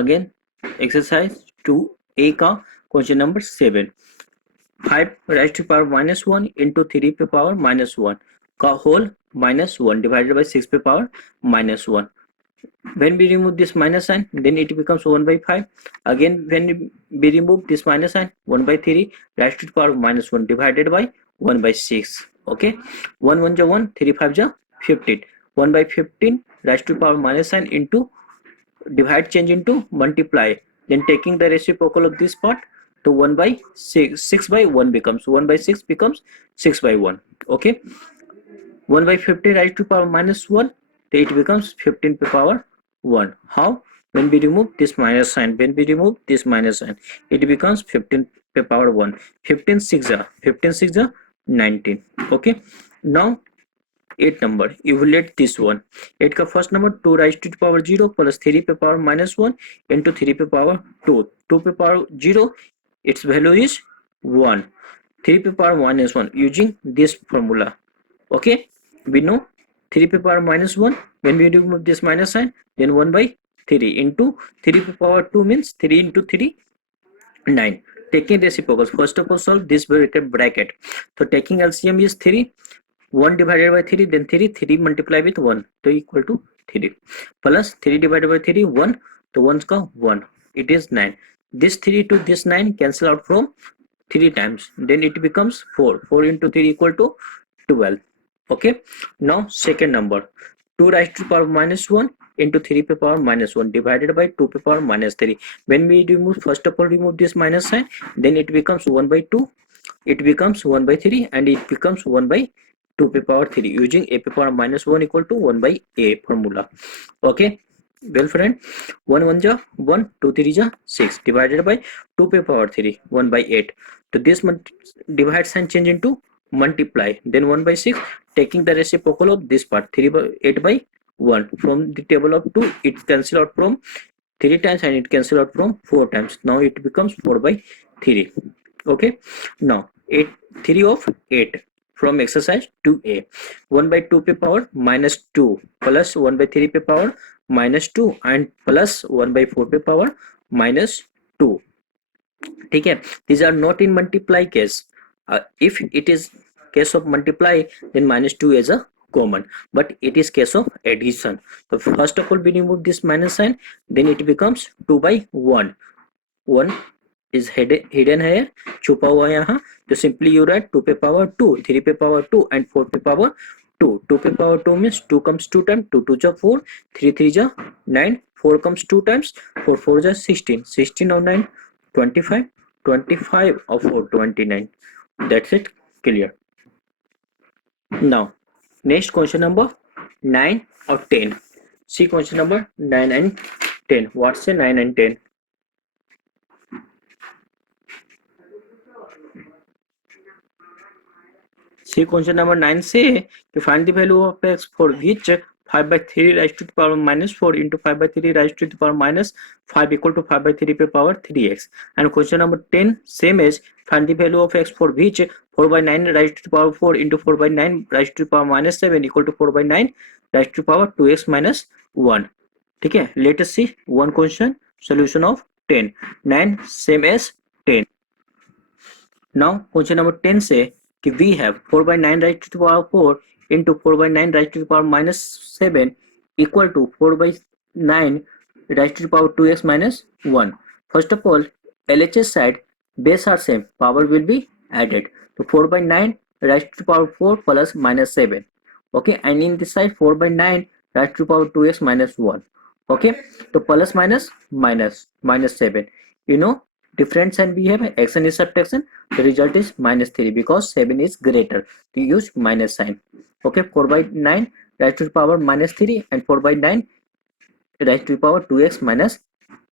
Again exercise 2A का question number 7, 5 raised to power minus 1 into 3 पे power minus 1 का whole minus 1 divided by 6 पे power minus 1. When we remove this minus sign, then it becomes 1 by 5. Again, when we remove this minus sign, 1 by 3 raised to power minus 1 divided by 1 by 6. Okay, 1 1 ja 1, 3 5 ja 15. 1 by 15 raised to power minus sign into divide change into multiply. Then taking the reciprocal of this part, to 1 by 6, 6 by 1 becomes 1 by 6 becomes 6 by 1. Okay, 1 by 15 raised to power minus 1, it becomes 15 to power 1. How? When we remove this minus sign, it becomes 15 to power 1. 15 6 are 19. Okay, now 8 number, evaluate this one. 8 का first number 2 raised to power 0 plus 3 पे power minus 1 into 3 पे power 2. 2 पे power 0, its value is 1. 3 पे power minus 1 using this formula. Okay, we know 3 पे power minus 1, when we remove this minus sign, then 1 by 3 into 3 पे power 2 means 3 into 3 9. Taking reciprocals, first of all solve this bracket. So taking LCM is 3, 1 divided by 3, then 3 multiply with 1, so equal to 3, plus 3 divided by 3 1, so 1's का 1, it is 9. This 3 to this 9 cancel out from 3 times, then it becomes 4. 4 into 3 equal to 12. Okay, now second number, 2 raised to power minus 1 into 3 पे power minus 1 divided by 2 पे power minus 3. When we remove, first of all remove this minus sign, then it becomes 1 by 2, it becomes 1 by 3, and it becomes 1 by 2 पे power 3 using a पे power minus 1 equal to 1 by a formula. Okay, well friend, 1 1 ja 1, 2 3 ja 6 divided by 2 पे power 3 1 by 8. So this divide sign change into multiply, then 1 by 6, taking the reciprocal of this part, 3 by 8 by 1. From the table of 2, it cancel out from 3 times and it cancel out from 4 times. Now it becomes 4 by 3. Okay, now 8 3 of 8 from exercise 2A, 1 by 2 पे power minus 2 plus 1 by 3 पे power minus 2 and plus 1 by 4 पे power minus 2. ठीक है, these are not in multiply case. If it is case of multiply, then minus 2 is a common, but it is case of addition. So first of all we remove this minus sign, then it becomes 2 by 1. 1 is hidden here, छुपा हुआ यहाँ, तो simply you write 2 पे power 2, 3 पे power 2 and 4 पे power 2. 2 पे power 2 means 2 comes 2 times, 2 2 जा 4, 3 3 जा 9, 4 comes 2 times, 4 4 जा 16, 16 of 9 25, 25 of 4 29. That's it, clear. Now next question number 9 or 10. See question number 9 and 10. What's the 9 and 10? See question number 9 say to find the value of x for which 5 by 3 raised to the power minus 4 into 5 by 3 raised to the power minus 5 equal to 5 by 3 per power 3x. And question number 10 same as find the value of x for which 4 by 9 raised to the power 4 into 4 by 9 raised to the power minus 7 equal to 4 by 9 raised to the power 2x minus 1. ठीक है, let us see one question solution of 10. 9 same as 10. Now question number 10 say we have 4 by 9 raised to the power 4 into 4 by 9 raised to the power minus 7 equal to 4 by 9 raised to the power 2x minus 1. First of all, LHS side base are same, power will be added. So 4 by 9 raised to the power 4 plus minus 7. Okay, and in this side 4 by 9 raised to the power 2x minus 1. Okay, so plus minus minus minus 7. You know different sign we have, action is subtraction, the result is minus 3 because 7 is greater, to use minus sign. Okay, 4 by 9 raised to the power minus 3 and 4 by 9 raised to the power 2x minus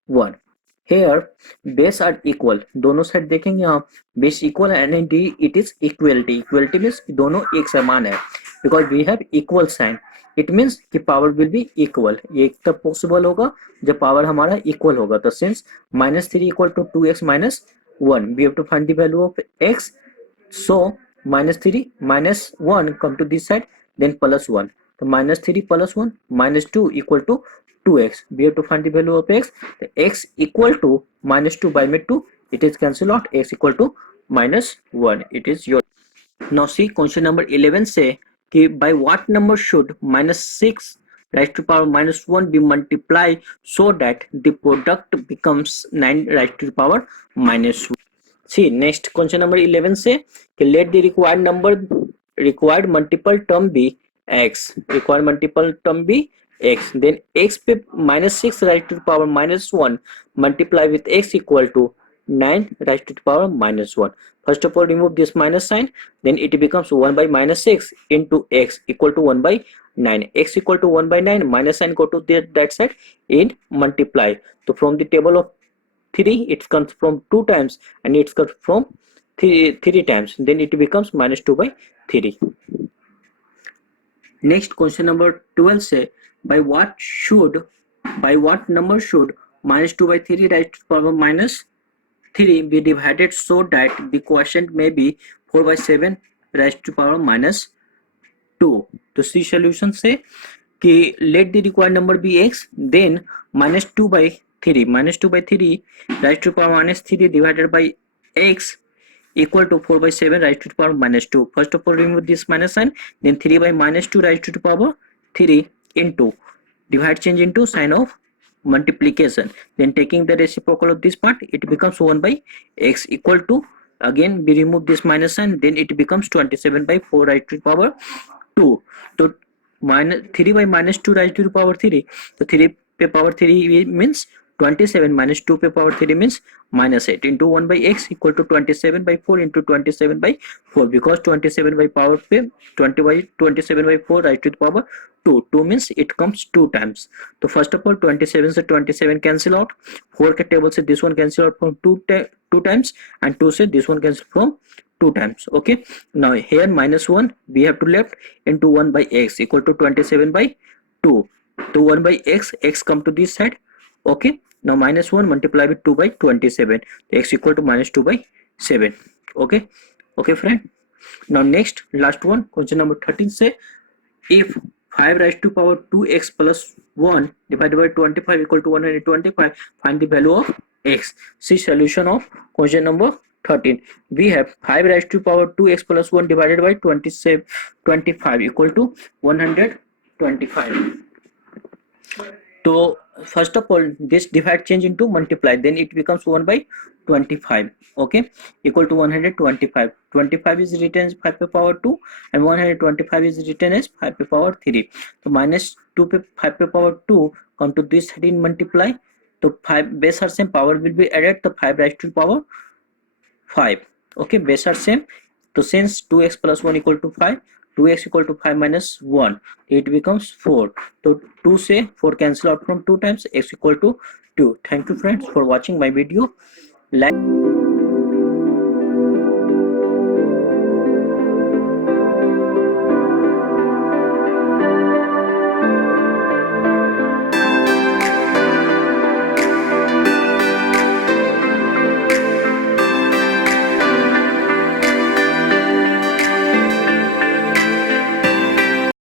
1. Here base are equal, दोनों side देखेंगे यहाँ base equal and it is equality. Equality means दोनों एक समान है, because we have equal sign. It means कि power will be equal. ये तब possible होगा जब power हमारा equal होगा. तो since minus 3 equal to 2x minus 1, we have to find the value of x. So minus 3 minus 1 come to this side, then plus 1. So minus 3 plus 1 minus 2 equal to 2x. We have to find the value of x. The x equal to minus 2 by mid 2. It is cancelled out. X equal to minus 1. It is your. Now see question number 11 say कि by what number should minus 6 raised to power minus 1 be multiplied so that the product becomes 9 raised to the power minus 1. See next question number 11 say कि let the required multiple term be x. Required multiple term be x. Then x पे minus 6 raised to the power minus 1 multiply with x equal to 9 raised to the power minus 1. First of all remove this minus sign, then it becomes 1 by minus 6 into x equal to 1 by 9. X equal to 1 by 9, minus sign go to that side and multiply. So from the table of 3 it comes from 2 times and it comes from 3 times, then it becomes minus 2 by 3. Next question number 12 say by what number should minus 2 by 3 raised to the power minus 3 be divided so that the quotient may be 4 by 7 raised to power minus 2. तो सी solution से कि let the required number be x, then minus 2 by 3 raised to power minus 3 divided by x equal to 4 by 7 raised to the power minus 2. First of all remove this minus sign, then 3 by minus 2 raised to the power 3 into divide change into sign of multiplication, then taking the reciprocal of this part it becomes 1 by x equal to, again we remove this minus sign, then it becomes 27 by 4 raised to the power 2. So minus 3 by minus 2 raised to the power 3, so 3 पे power 3 means 27 minus 2 पे power 3 means minus 8 into 1 by x equal to 27 by 4 into 27 by 4, because 27 by power पे 27 by 4 raised to the power 2 means it comes 2 times. So first of all 27 से 27 cancel out, 4 के table से this one cancel out from 2 times and 2 से this one cancel from 2 times. Okay, now here minus 1 we have to left into 1 by x equal to 27 by 2. So 1 by x come to this side. Okay, now minus 1 multiply with 2 by 27, x equal to minus 2 by 7. Okay friend. Now next last one question number 13 say if 5 raised to power 2x plus 1 divided by 25 equal to 125, find the value of x. See solution of question number 13. We have 5 raised to power 2x plus 1 divided by 25 equal to 125. So first of all this divide change into multiply, then it becomes 1 by 25. Okay, equal to 125. 25 is written as 5 to power 2 and 125 is written as 5 to power 3. So minus 2 पे 5 to power 2 come to this side in multiply, so 5 base are same, power will be added, so 5 raised to power 5. Okay, base are same, so since 2x plus 1 equal to 5, 2x equal to 5 minus 1, it becomes 4. So 2 से 4 cancel out from 2 times, x equal to 2. Thank you friends for watching my video. Like